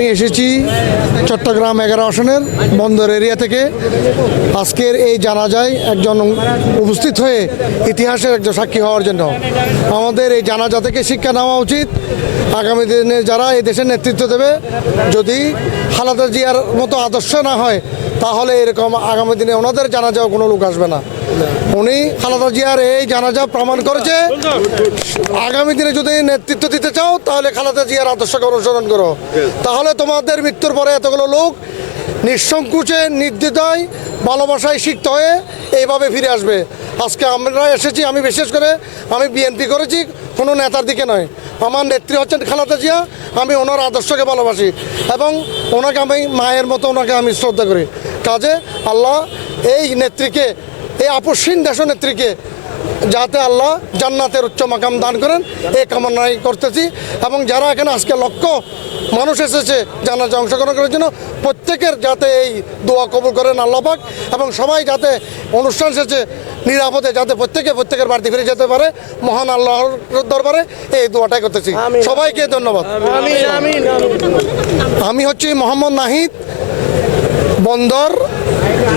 আমি এসেছি চট্টগ্রাম 11 আসনের বন্দর এরিয়া থেকে। আজকের এই জানাজায় একজন উপস্থিত হয়ে ইতিহাসের একজন সাক্ষী হওয়ার জন্য আমাদের এই জানাজা থেকে শিক্ষা নেওয়া উচিত। আগামী দিনে যারা এই দেশের নেতৃত্ব দেবে, যদি খালেদা জিয়ার মতো আদর্শ না হয়, তাহলে এরকম আগামী দিনে ওনাদের জানাজাও কোনো লোক আসবে না। উনি খালেদা জিয়ার এই জানাজা প্রমাণ করেছে, আগামী দিনে যদি নেতৃত্ব দিতে চাও তাহলে খালেদা জিয়ার আদর্শকে অনুসরণ করো, তাহলে তোমাদের মৃত্যুর পরে এতগুলো লোক নিঃসংকোচে নির্দ্বিধায় ভালোবাসায় শিখতে হয়ে এইভাবে ফিরে আসবে। আজকে আমরা এসেছি, আমি বিশেষ করে আমি বিএনপি করেছি, কোনো নেতার দিকে নয়। আমার নেত্রী হচ্ছেন খালেদা জিয়া, আমি ওনার আদর্শকে ভালোবাসি এবং ওনাকে আমি মায়ের মতো ওনাকে আমি শ্রদ্ধা করি। কাজে আল্লাহ এই নেত্রীকে, এই আপসহীন দেশ নেত্রীকে যাতে আল্লাহ জান্নাতের উচ্চ মাকাম দান করেন, এই কামনাই করতেছি। এবং যারা এখানে আজকে লক্ষ মানুষ এসেছে জানাজা অংশগ্রহণ করার জন্য, প্রত্যেকের যাতে এই দোয়া কবুল করেন আল্লাহ পাক, এবং সবাই যাতে অনুষ্ঠান শেষে নিরাপদে যাতে প্রত্যেকের বাড়িতে ফিরে যেতে পারে, মহান আল্লাহর দরবারে এই দোয়াটাই করতেছি। সবাইকে ধন্যবাদ। আমি হচ্ছি মোহাম্মদ নাহিদ, বন্দর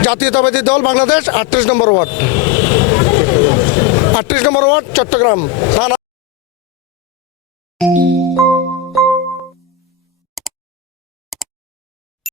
জাতীয়তাবাদী দল বাংলাদেশ 38 নম্বর ওয়ার্ড, 38 নম্বর ওয়ার্ড, চট্টগ্রাম থানা।